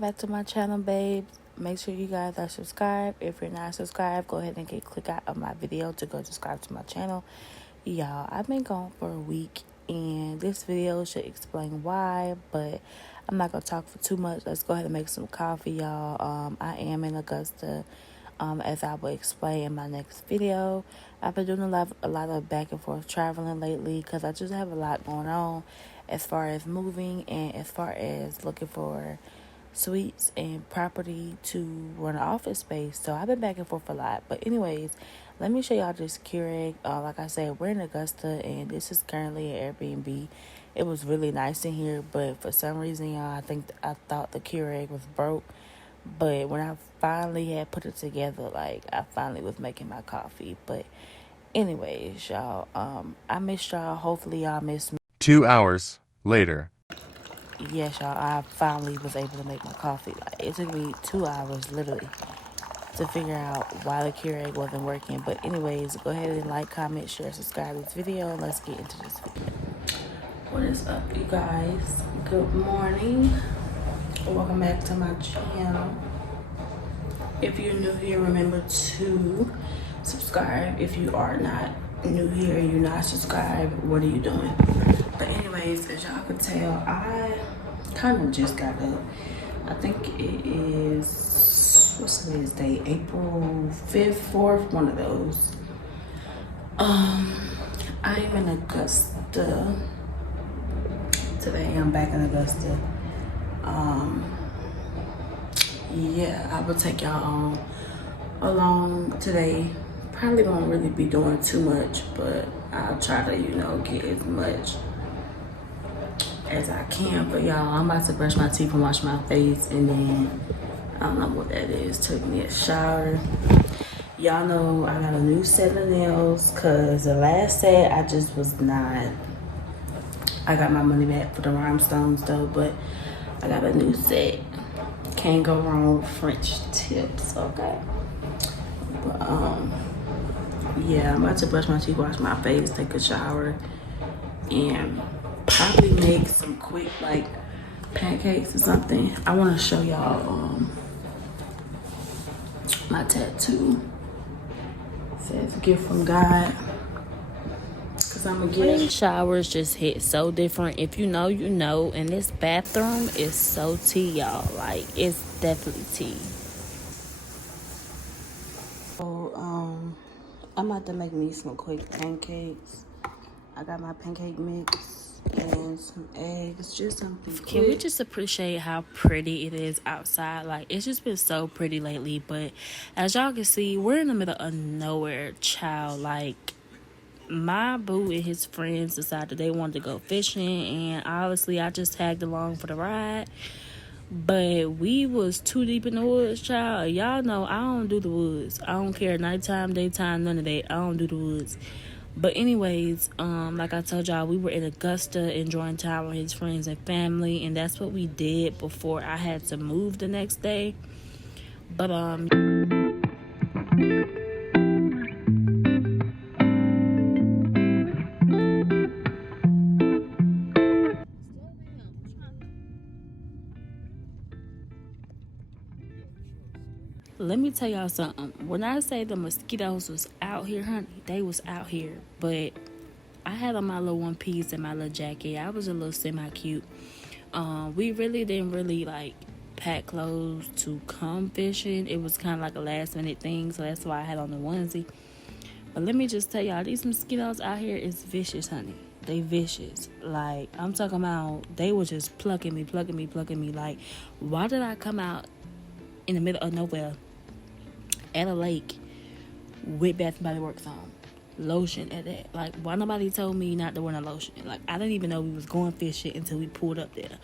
welcome back to my channel, babes. Make sure you guys are subscribed. If you're not subscribed, go ahead and click out of my video to go subscribe to my channel. Y'all, I've been gone for a week, and this video should explain why, but I'm not gonna talk for too much. Let's go ahead and make some coffee, y'all. I am in Augusta, as I will explain in my next video. I've been doing a lot of back and forth traveling lately because I just have a lot going on as far as moving and as far as looking for suites and property to run an office space. So I've been back and forth a lot. But anyways, let me show y'all this Keurig. Like I said, we're in Augusta, and this is currently an Airbnb. It was really nice in here, but for some reason, y'all, I thought the Keurig was broke. But when I finally had put it together, like, I finally was making my coffee. But anyways, y'all, I missed y'all. Hopefully y'all missed me. 2 hours later. Yes, y'all, I finally was able to make my coffee. Like, it took me 2 hours, literally, to figure out why the Keurig wasn't working. But anyways, go ahead and like, comment, share, subscribe to this video, and let's get into this video. What is up, you guys? Good morning. Welcome back to my channel. If you're new here, remember to subscribe. If you are not new here and you're not subscribed, what are you doing? But anyways, as y'all can tell, I kind of just got up. I think it is, what's today's date? April 5th, 4th, one of those. I am in Augusta. Today I'm back in Augusta. Yeah, I will take y'all along today. Probably won't really be doing too much, but I'll try to, get as much as I can. But y'all, I'm about to brush my teeth and wash my face, and then I don't know what that is. Took me a shower. Y'all know I got a new set of nails, cause the last set I just was not. I got my money back for the rhinestones though, but I got a new set. Can't go wrong with French tips, okay? But yeah, I'm about to brush my teeth, wash my face, take a shower, and probably make some quick like pancakes or something. I want to show y'all my tattoo. It says gift from God. Cause I'm gonna get showers just hit so different. If you know, you know. And this bathroom is so tea, y'all. Like, it's definitely tea. So I'm about to make me some quick pancakes. I got my pancake mix and some eggs, just something quick. Can we just appreciate how pretty it is outside? Like, it's just been so pretty lately. But as y'all can see, we're in the middle of nowhere, child. Like, my boo and his friends decided they wanted to go fishing, and obviously I just tagged along for the ride. But we was too deep in the woods, child. Y'all know I don't do the woods. I don't care nighttime, daytime, none of that. I don't do the woods. But anyways, like I told y'all, we were in Augusta enjoying time with his friends and family, and that's what we did before I had to move the next day. But let me tell y'all something. When I say the mosquitoes was out here, honey, they was out here. But I had on my little one piece and my little jacket. I was a little semi-cute. We really didn't like pack clothes to come fishing. It was kind of like a last minute thing, so that's why I had on the onesie. But let me just tell y'all, these mosquitoes out here is vicious, honey. They vicious. Like, I'm talking about, they were just plucking me. Like, why did I come out in the middle of nowhere at a lake with Bath and Body Works on, lotion at that? Like, why nobody told me not to wear no lotion? Like, I didn't even know we was going fishing until we pulled up there.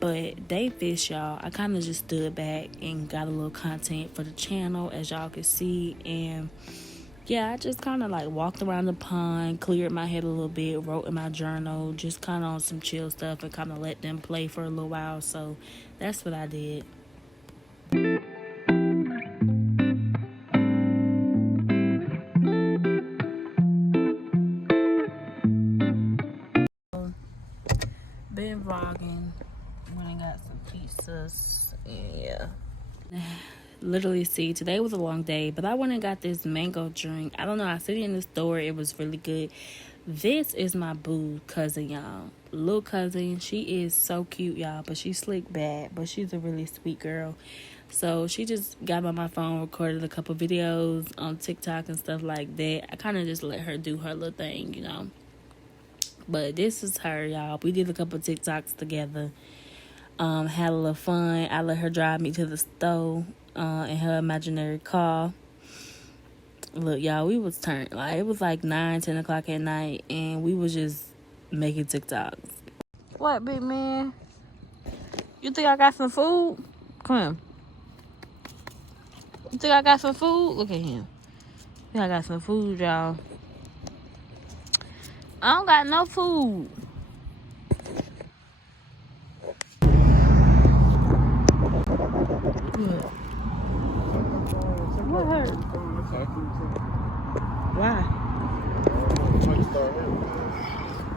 But they fish, y'all. I kind of just stood back and got a little content for the channel, as y'all can see. And yeah, I just kind of like walked around the pond, cleared my head a little bit, wrote in my journal, just kind of on some chill stuff, and kind of let them play for a little while. So that's what I did. Been vlogging. Went and got some pizzas Yeah. Literally, see, today was a long day, but I went and got this mango drink. I don't know, I seen it in the store. It was really good. This is my boo cousin, y'all. Little cousin. She is so cute, y'all, but she's slick bad, but she's a really sweet girl. So she just got on my phone, recorded a couple videos on TikTok and stuff like that. I kind of just let her do her little thing, you know. But this is her, y'all. We did a couple TikToks together. Had a little fun. I let her drive me to the store in her imaginary car. Look, y'all, we was turned. Like, it was like 9, 10 o'clock at night, and we was just making TikToks. What, big man? You think I got some food? Come here. You think I got some food? Look at him. I think I got some food, y'all. I don't got no food. What hurt? Why?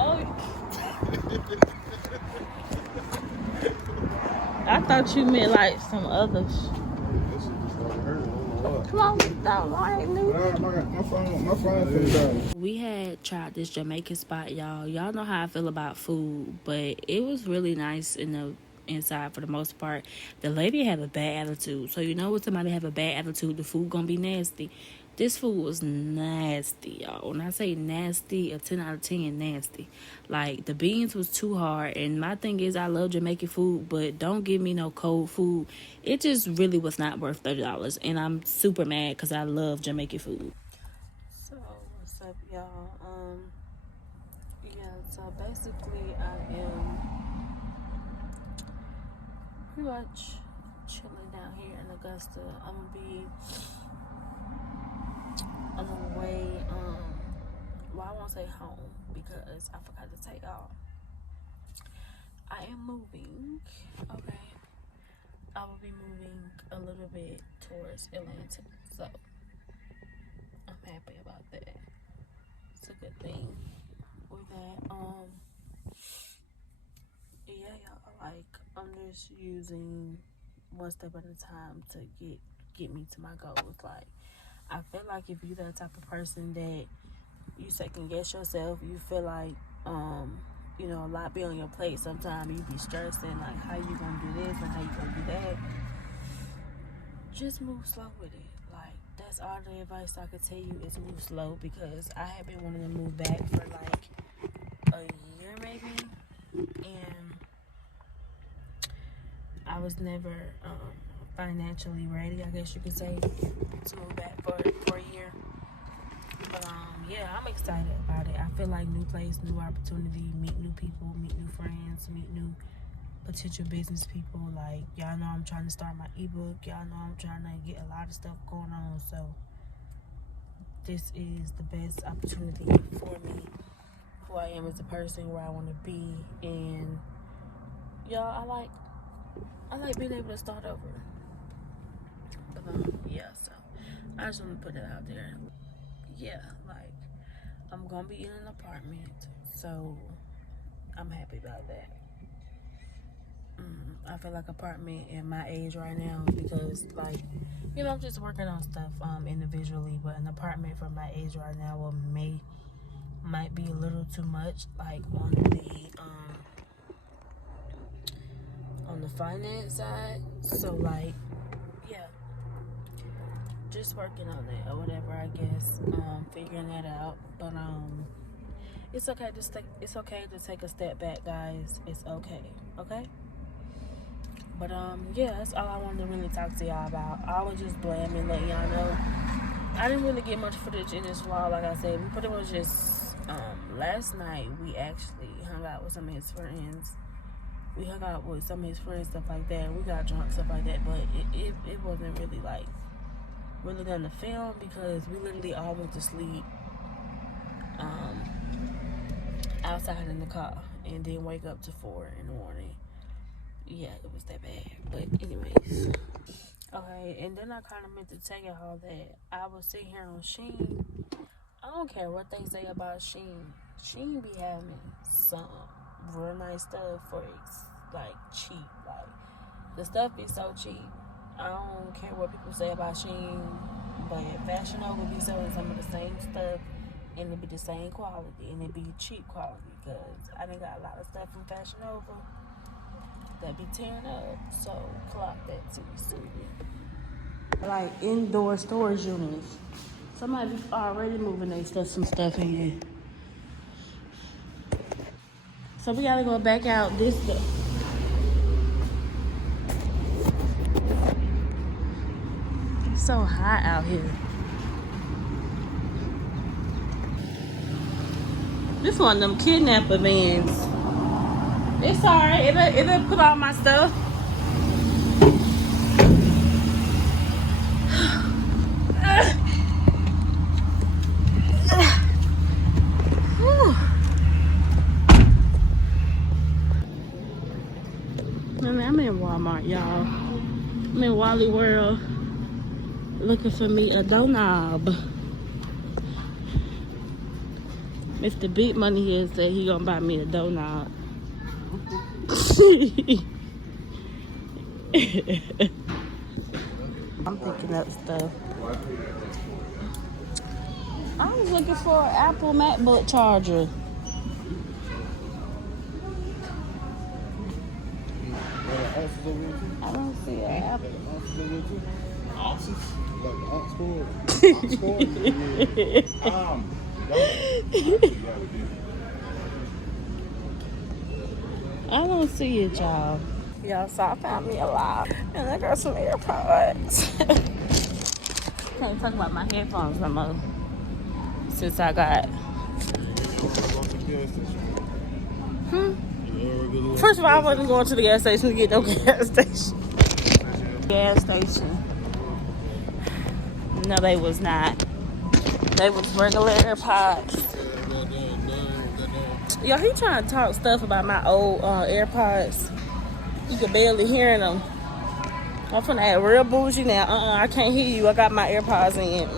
Oh. I thought you meant like some others. Come on, stop lying, my phone. We had tried this Jamaican spot, y'all. Y'all know how I feel about food, but it was really nice in the inside for the most part. The lady had a bad attitude, so you know when somebody have a bad attitude, the food gonna be nasty. This food was nasty, y'all. When I say nasty, a 10 out of 10 nasty. Like, the beans was too hard. And my thing is, I love Jamaican food, but don't give me no cold food. It just really was not worth $30. And I'm super mad because I love Jamaican food. So, what's up, y'all? Yeah, so basically, I am pretty much chilling down here in Augusta. I'm going to be on the way, well, I won't say home because I forgot to take off. I am moving, okay. I will be moving a little bit towards Atlanta, so I'm happy about that. It's a good thing with that. Yeah, y'all, like, I'm just using one step at a time to get me to my goals. Like, I feel like if you're that type of person that you second guess yourself, you feel like you know, a lot be on your plate. Sometimes you be stressing like how you gonna do this and how you gonna do that. Just move slow with it. Like, that's all the advice I could tell you is move slow, because I have been wanting to move back for like a year maybe, and I was never financially ready, I guess you could say, to move back for a year. But yeah, I'm excited about it. I feel like new place, new opportunity, meet new people, meet new friends, meet new potential business people. Like, y'all know I'm trying to start my ebook. Y'all know I'm trying to get a lot of stuff going on. So this is the best opportunity for me, who I am as a person, where I want to be. And y'all, I like being able to start over. But yeah, so I just want to put that out there. Yeah, like, I'm gonna be in an apartment, so I'm happy about that. I feel like apartment in my age right now, because, like, you know, I'm just working on stuff individually, but an apartment for my age right now might be a little too much, like, on the finance side. So, like, yeah, just working on it or whatever, I guess, figuring that out. But it's okay to take a step back, guys. It's okay. But yeah, that's all I wanted to really talk to y'all about. I was just blaming, letting y'all know. I didn't really get much footage in this vlog. Like I said, we pretty much just last night we actually hung out with some of his friends. We hung out with some of his friends, stuff like that. We got drunk, stuff like that. But it wasn't really like really done to film, because we literally all went to sleep outside in the car and then wake up to 4 in the morning. Yeah, it was that bad. But anyways, okay. And then I kind of meant to tell y'all that I was sitting here on Shein. I don't care what they say about Shein. Shein be having some real nice stuff for like cheap. Like, The stuff is so cheap. I don't care what people say about Shein, but Fashion Nova be selling some of the same stuff, and it be the same quality, and it be cheap quality. Because I done got a lot of stuff from Fashion Nova that be tearing up. So clock that to be suited. Like indoor storage units. Somebody be already moving some stuff in here. So we gotta go back out this stuff. It's so hot out here. This one of them kidnapper vans. It's alright. It'll put all my stuff. I'm in Walmart, y'all. I'm in Wally World looking for me a doorknob. Mr. Big Money here said he gonna buy me a doorknob. I'm picking up stuff. I was looking for an Apple MacBook charger. I don't see an Apple. I don't see it, y'all. Y'all, so I found me a lot. And I got some AirPods. Can't talk about my headphones no more. Since I got... First of all, I wasn't going to the gas station to get no gas station. Gas station. No, they was not. They was regular AirPods. Yo, he trying to talk stuff about my old AirPods. You can barely hear them. I'm finna act real bougie now. I can't hear you. I got my AirPods in.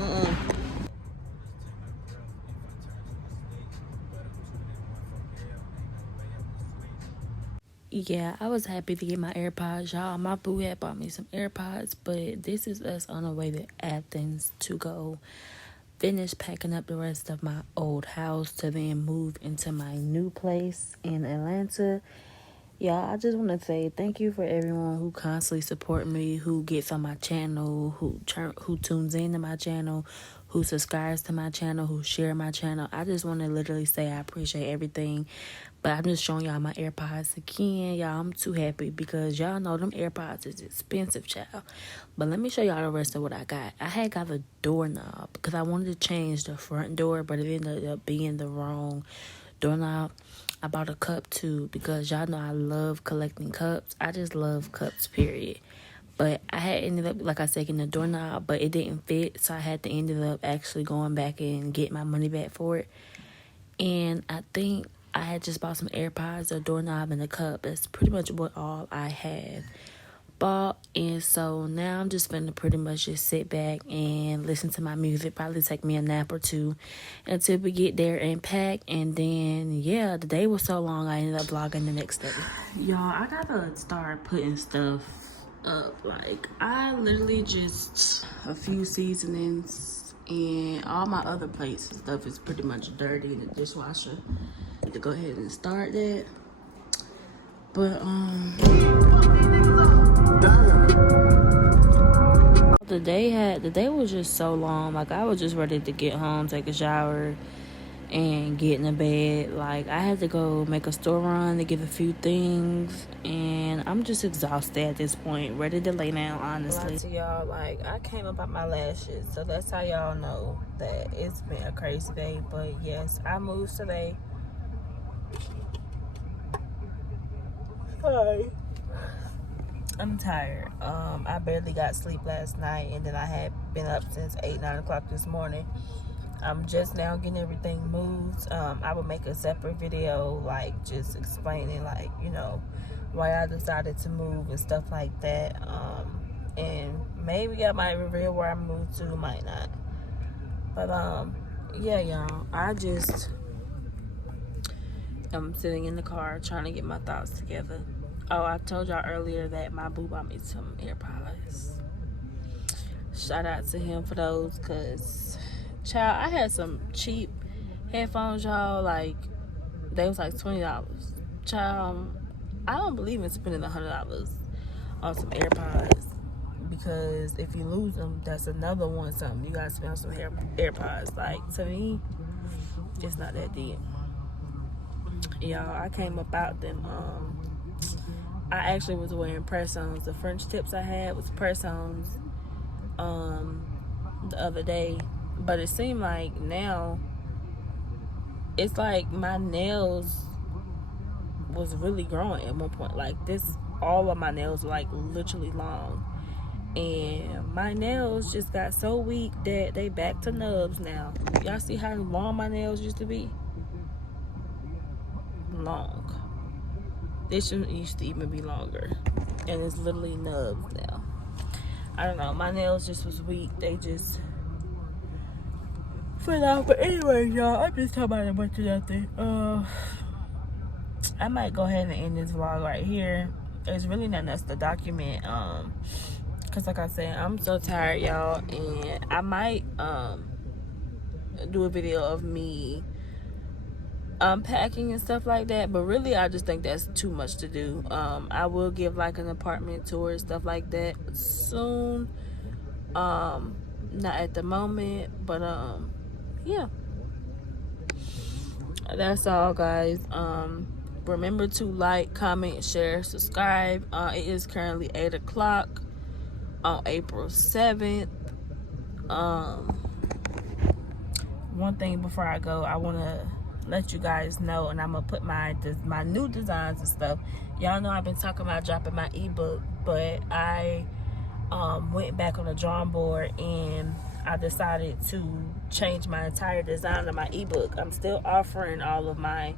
Yeah, I was happy to get my AirPods, y'all. My boo had bought me some AirPods, but this is us on our way to Athens to go finish packing up the rest of my old house to then move into my new place in Atlanta. Y'all, I just want to say thank you for everyone who constantly support me, who gets on my channel, who tunes into my channel, who subscribes to my channel, who share my channel. I just want to literally say I appreciate everything. But I'm just showing y'all my AirPods again. Y'all, I'm too happy because y'all know them AirPods is expensive, child. But let me show y'all the rest of what I got. I had got a doorknob because I wanted to change the front door, but it ended up being the wrong doorknob. I bought a cup too because y'all know I love collecting cups. I just love cups, period. But I had ended up, like I said, getting the doorknob, but it didn't fit. So I had to end up actually going back and get my money back for it. And I think I had just bought some AirPods, a doorknob, and a cup. That's pretty much what all I had bought. And so now I'm just gonna pretty much just sit back and listen to my music. Probably take me a nap or two until we get there and pack. And then, yeah, the day was so long, I ended up vlogging the next day. Y'all, I gotta start putting stuff up. Like, I literally just a few seasonings and all my other plates and stuff is pretty much dirty in the dishwasher. To go ahead and start that. But the day was just so long. Like, I was just ready to get home, take a shower, and get in the bed. Like, I had to go make a store run to get a few things, and I'm just exhausted at this point, ready to lay down, honestly. To y'all, like, I came up on my lashes, so that's how y'all know that it's been a crazy day. But yes, I moved today. Hi. I'm tired. I barely got sleep last night, and then I had been up since 8-9 o'clock this morning. I'm just now getting everything moved. I will make a separate video, like, just explaining, like, you know, why I decided to move and stuff like that. And maybe I might reveal where I moved to, might not. But yeah, y'all, I'm sitting in the car trying to get my thoughts together. Oh, I told y'all earlier that my boo bought me some AirPods. Shout out to him for those, cause child, I had some cheap headphones, y'all. Like, they was like $20. Child, I don't believe in spending $100 on some AirPods, because if you lose them, that's another one something you gotta spend on some AirPods. Like, to me, it's not that deep. Y'all, I came about them. I actually was wearing press-ons. The French tips I had was press-ons the other day, but it seemed like now it's like my nails was really growing at one point. Like, this, all of my nails were like literally long, and my nails just got so weak that they back to nubs now. Y'all see how long my nails used to be? Long. They shouldn't used to even be longer, and it's literally nubs now. I don't know, my nails just was weak. They just fell out. But anyway, y'all, I'm just talking about a bunch of nothing. I might go ahead and end this vlog right here. There's really nothing else to document, because like I said, I'm so tired, y'all, and I might do a video of me unpacking and stuff like that, but really I just think that's too much to do. I will give like an apartment tour and stuff like that soon, not at the moment, but yeah, that's all, guys. Remember to like, comment, share, subscribe. It is currently 8 o'clock on April 7th. One thing before I go, I want to let you guys know, and I'm gonna put my new designs and stuff. Y'all know I've been talking about dropping my ebook, but I went back on the drawing board and I decided to change my entire design of my ebook. I'm still offering all of my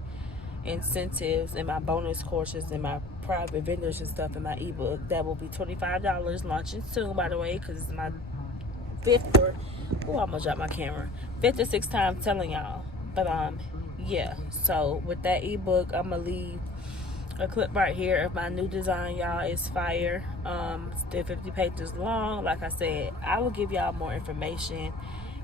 incentives and my bonus courses and my private vendors and stuff in my ebook. That will be $25, launching soon, by the way, because it's my fifth or I'm gonna drop my camera, 5th or 6th time telling y'all. But yeah, so with that ebook, I'm gonna leave a clip right here of my new design, y'all. It's fire. Still 50 pages long. Like I said, I will give y'all more information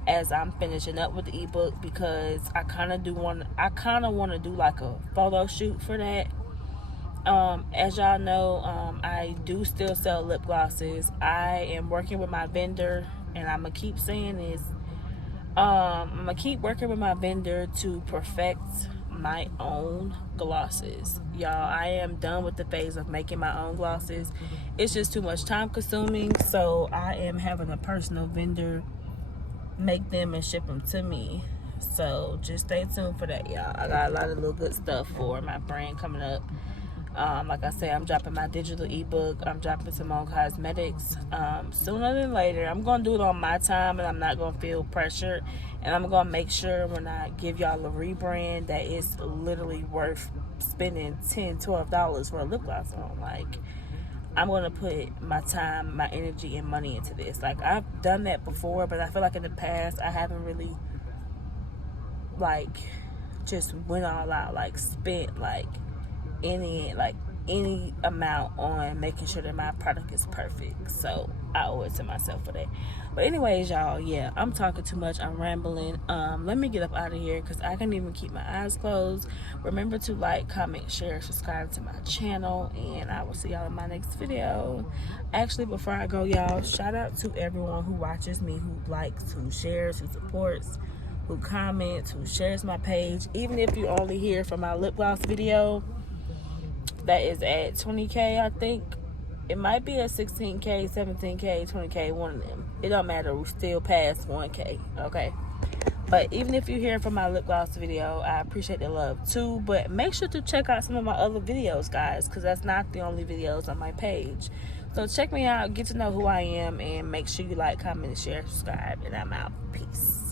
as I'm finishing up with the ebook, because I kind of want to do like a photo shoot for that. As y'all know, I do still sell lip glosses. I am working with my vendor, and I'm gonna keep saying this. I'm gonna keep working with my vendor to perfect my own glosses, y'all. I am done with the phase of making my own glosses. It's just too much time consuming, so I am having a personal vendor make them and ship them to me. So just stay tuned for that, y'all. I got a lot of little good stuff for my brand coming up. Like I said, I'm dropping my digital ebook. I'm dropping Simone Cosmetics sooner than later. I'm going to do it on my time, and I'm not going to feel pressured. And I'm going to make sure when I give y'all a rebrand that it's literally worth spending $10, $12 for a lip gloss on. Like, I'm going to put my time, my energy, and money into this. Like, I've done that before, but I feel like in the past I haven't really, like, just went all out, like, spent, like, any amount on making sure that my product is perfect. So I owe it to myself for that. But anyways, y'all, yeah, I'm talking too much. I'm rambling. Let me get up out of here, because I can't even keep my eyes closed. Remember to like, comment, share, subscribe to my channel, and I will see y'all in my next video. Actually, before I go, y'all, shout out to everyone who watches me, who likes, who shares, who supports, who comments, who shares my page. Even if you only hear from my lip gloss video that is at 20K, I think. It might be at 16K, 17K, 20K, one of them. It don't matter. We're still past 1K, okay? But even if you hear from my lip gloss video, I appreciate the love too. But make sure to check out some of my other videos, guys, because that's not the only videos on my page. So check me out, get to know who I am, and make sure you like, comment, share, subscribe, and I'm out. Peace.